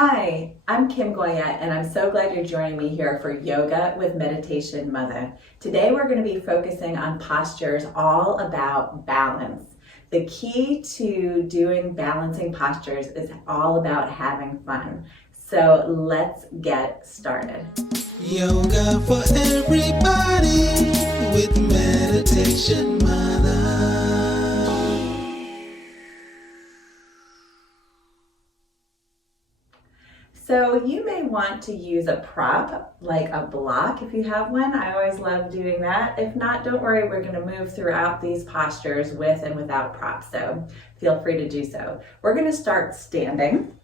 Hi, I'm Kim Goyette, and I'm so glad you're joining me here for Yoga with Meditation Mutha. Today we're going to be focusing on postures all about balance. The key to doing balancing postures is all about having fun. So let's get started. Yoga for everybody with Meditation Mutha. So you may want to use a prop, like a block if you have one. I always love doing that. If not, don't worry, we're going to move throughout these postures with and without props, so feel free to do so. We're going to start standing,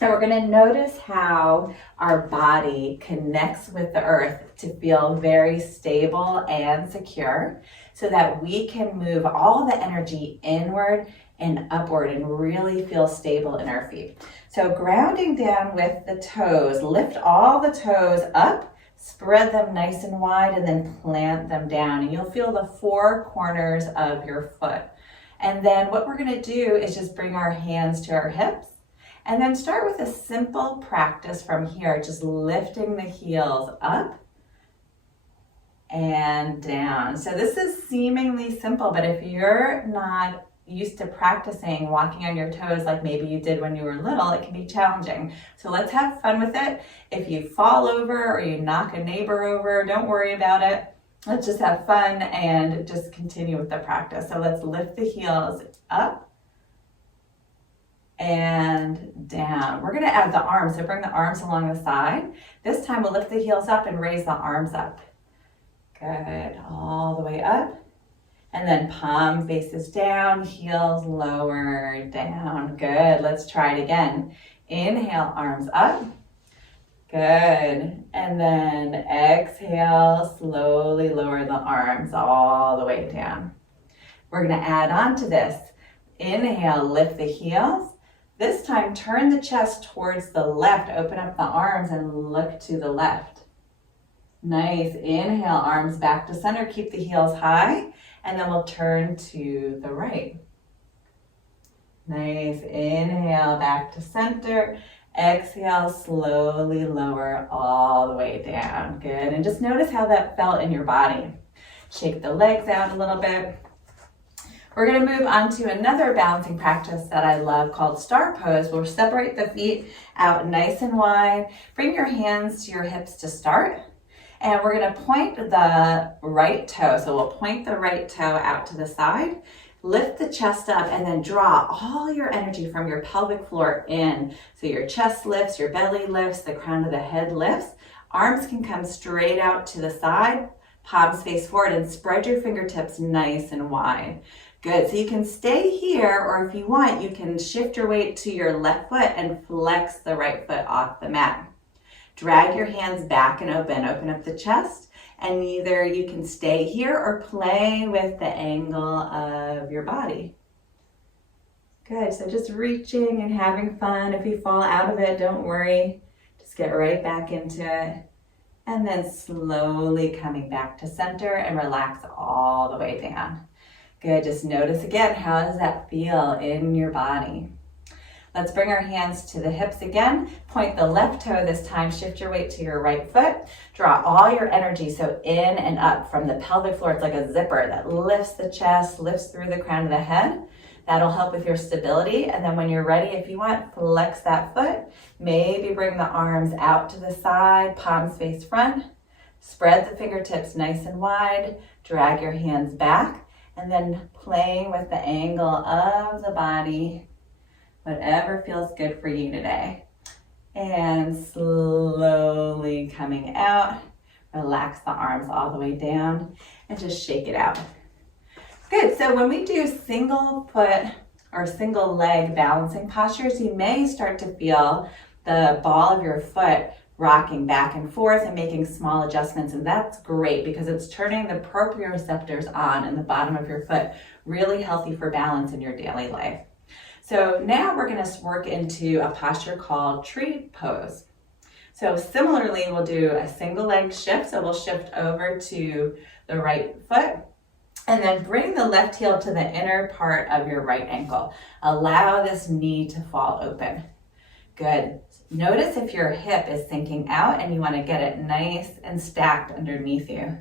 and we're going to notice how our body connects with the earth to feel very stable and secure so that we can move all the energy inward and upward and really feel stable in our feet. So grounding down with the toes, lift all the toes up, spread them nice and wide, and then plant them down. And you'll feel the four corners of your foot. And then what we're going to do is just bring our hands to our hips and then start with a simple practice from here, just lifting the heels up and down. So this is seemingly simple, but if you're not used to practicing walking on your toes like maybe you did when you were little, it can be challenging. So let's have fun with it. If you fall over or you knock a neighbor over, don't worry about it. Let's just have fun and just continue with the practice. So let's lift the heels up and down. We're going to add the arms, so bring the arms along the side. This time we'll lift the heels up and raise the arms up. Good, all the way up. And then palm faces down, heels lower, down. Good, let's try it again. Inhale, arms up. Good, and then exhale, slowly lower the arms all the way down. We're gonna add on to this. Inhale, lift the heels. This time, turn the chest towards the left. Open up the arms and look to the left. Nice, inhale, arms back to center. Keep the heels high. And then we'll turn to the right. Nice, inhale, back to center. Exhale, slowly lower all the way down. Good, and just notice how that felt in your body. Shake the legs out a little bit. We're gonna move on to another balancing practice that I love called star pose. We'll separate the feet out nice and wide. Bring your hands to your hips to start. And we're going to point the right toe. So we'll point the right toe out to the side, lift the chest up, and then draw all your energy from your pelvic floor in. So your chest lifts, your belly lifts, the crown of the head lifts. Arms can come straight out to the side, palms face forward, and spread your fingertips nice and wide. Good, so you can stay here, or if you want, you can shift your weight to your left foot and flex the right foot off the mat. Drag your hands back and open up the chest, and either you can stay here or play with the angle of your body. Good, so just reaching and having fun. If you fall out of it, don't worry. Just get right back into it. And then slowly coming back to center and relax all the way down. Good, just notice again, how does that feel in your body? Let's bring our hands to the hips again. Point the left toe this time. Shift your weight to your right foot. Draw all your energy, so in and up from the pelvic floor. It's like a zipper that lifts the chest, lifts through the crown of the head. That'll help with your stability. And then when you're ready, if you want, flex that foot. Maybe bring the arms out to the side, palms face front. Spread the fingertips nice and wide. Drag your hands back. And then playing with the angle of the body, whatever feels good for you today. And slowly coming out, relax the arms all the way down and just shake it out. Good, so when we do single foot or single leg balancing postures, you may start to feel the ball of your foot rocking back and forth and making small adjustments, and that's great because it's turning the proprioceptors on in the bottom of your foot, really healthy for balance in your daily life. So now we're going to work into a posture called tree pose. So similarly, we'll do a single leg shift. So we'll shift over to the right foot and then bring the left heel to the inner part of your right ankle. Allow this knee to fall open. Good. Notice if your hip is sinking out and you want to get it nice and stacked underneath you.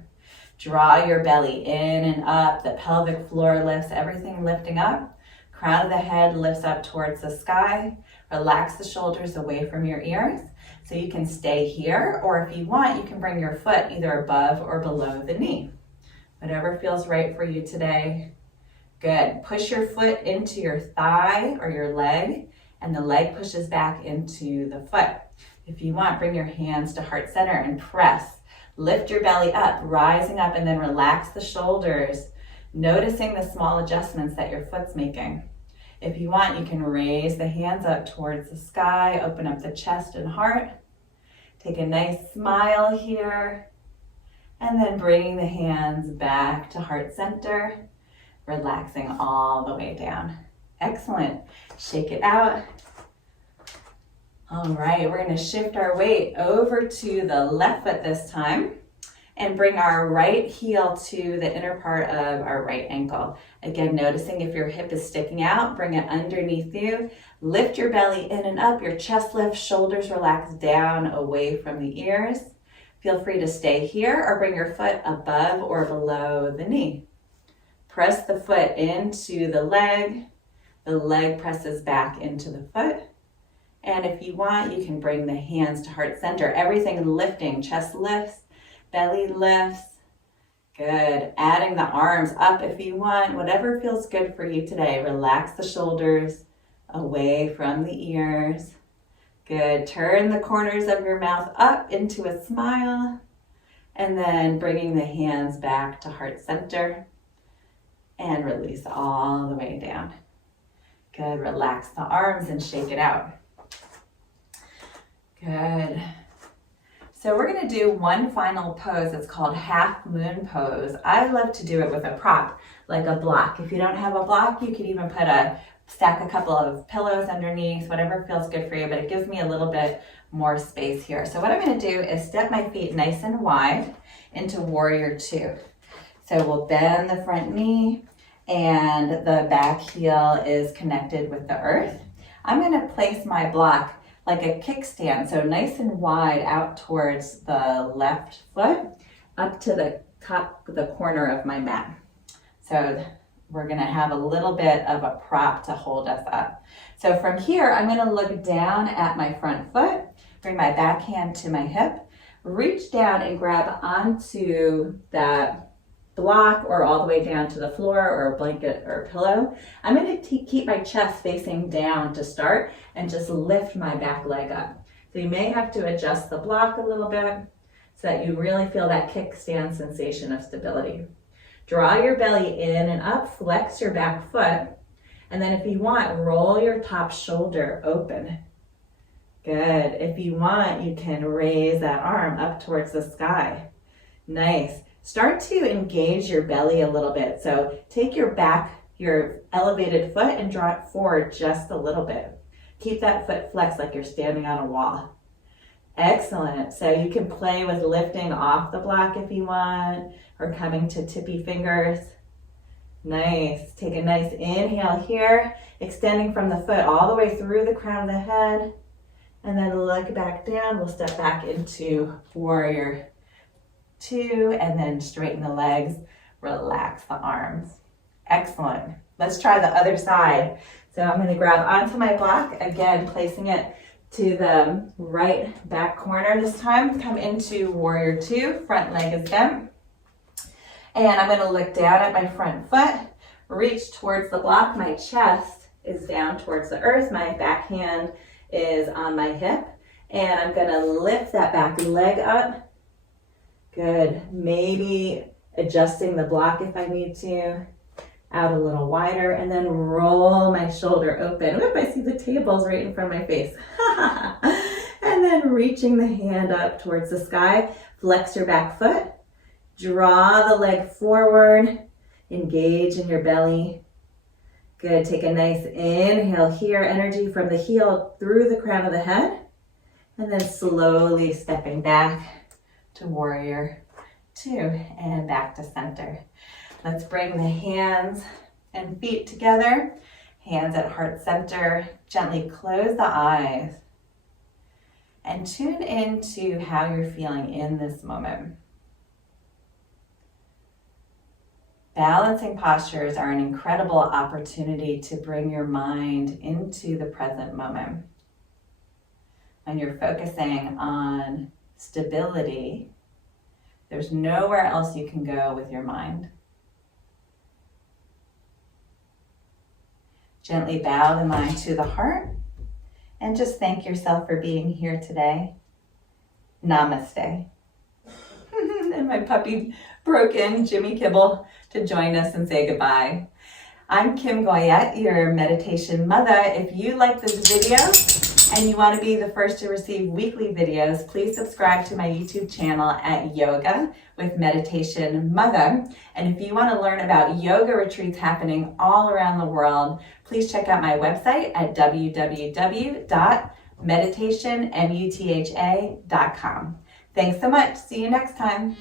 Draw your belly in and up. The pelvic floor lifts, everything lifting up. Crown of the head lifts up towards the sky. Relax the shoulders away from your ears. So you can stay here, or if you want, you can bring your foot either above or below the knee. Whatever feels right for you today. Good. Push your foot into your thigh or your leg, and the leg pushes back into the foot. If you want, bring your hands to heart center and press. Lift your belly up, rising up, and then relax the shoulders, noticing the small adjustments that your foot's making. If you want, you can raise the hands up towards the sky, open up the chest and heart. Take a nice smile here, and then bringing the hands back to heart center, relaxing all the way down. Excellent. Shake it out. All right, we're going to shift our weight over to the left foot this time and bring our right heel to the inner part of our right ankle. Again, noticing if your hip is sticking out, bring it underneath you. Lift your belly in and up, your chest lifts, shoulders relax down away from the ears. Feel free to stay here or bring your foot above or below the knee. Press the foot into the leg presses back into the foot. And if you want, you can bring the hands to heart center. Everything lifting, chest lifts, belly lifts. Good. Adding the arms up if you want, whatever feels good for you today. Relax the shoulders away from the ears. Good. Turn the corners of your mouth up into a smile. And then bringing the hands back to heart center. And release all the way down. Good. Relax the arms and shake it out. Good. So we're going to do one final pose. It's called half moon pose. I love to do it with a prop, like a block. If you don't have a block, you could even stack a couple of pillows underneath, whatever feels good for you, but it gives me a little bit more space here. So what I'm going to do is step my feet nice and wide into warrior two. So we'll bend the front knee and the back heel is connected with the earth. I'm going to place my block like a kickstand, so nice and wide out towards the left foot, up to the corner of my mat. So we're gonna have a little bit of a prop to hold us up. So from here, I'm gonna look down at my front foot, bring my back hand to my hip, reach down and grab onto that block or all the way down to the floor or a blanket or a pillow. I'm going to keep my chest facing down to start and just lift my back leg up. So you may have to adjust the block a little bit so that you really feel that kickstand sensation of stability. Draw your belly in and up, flex your back foot, and then if you want, roll your top shoulder open. Good. If you want, you can raise that arm up towards the sky. Nice. Start to engage your belly a little bit. So take your elevated foot and draw it forward just a little bit. Keep that foot flexed like you're standing on a wall. Excellent. So you can play with lifting off the block if you want, or coming to tippy fingers. Nice. Take a nice inhale here, extending from the foot all the way through the crown of the head. And then look back down. We'll step back into warrior two, and then straighten the legs, relax the arms. Excellent. Let's try the other side. So I'm going to grab onto my block, again, placing it to the right back corner this time. Come into warrior two, front leg is bent. And I'm going to look down at my front foot, reach towards the block. My chest is down towards the earth. My back hand is on my hip. And I'm going to lift that back leg up. Good. Maybe adjusting the block if I need to, out a little wider, and then roll my shoulder open. Oop, I see the tables right in front of my face. And then reaching the hand up towards the sky, flex your back foot, draw the leg forward, engage in your belly. Good. Take a nice inhale here, energy from the heel through the crown of the head, and then slowly stepping back to warrior two and back to center. Let's bring the hands and feet together. Hands at heart center. Gently close the eyes. and tune into how you're feeling in this moment. Balancing postures are an incredible opportunity to bring your mind into the present moment. When you're focusing on stability, there's nowhere else you can go with your mind. Gently bow the mind to the heart and just thank yourself for being here today. Namaste. And my puppy broke in, Jimmy Kibble, to join us and say goodbye. I'm Kim Goyette, your meditation mother. If you like this video and you want to be the first to receive weekly videos, please subscribe to my YouTube channel at Yoga with Meditation Mutha. And if you want to learn about yoga retreats happening all around the world, please check out my website at www.meditationmutha.com. Thanks so much. See you next time.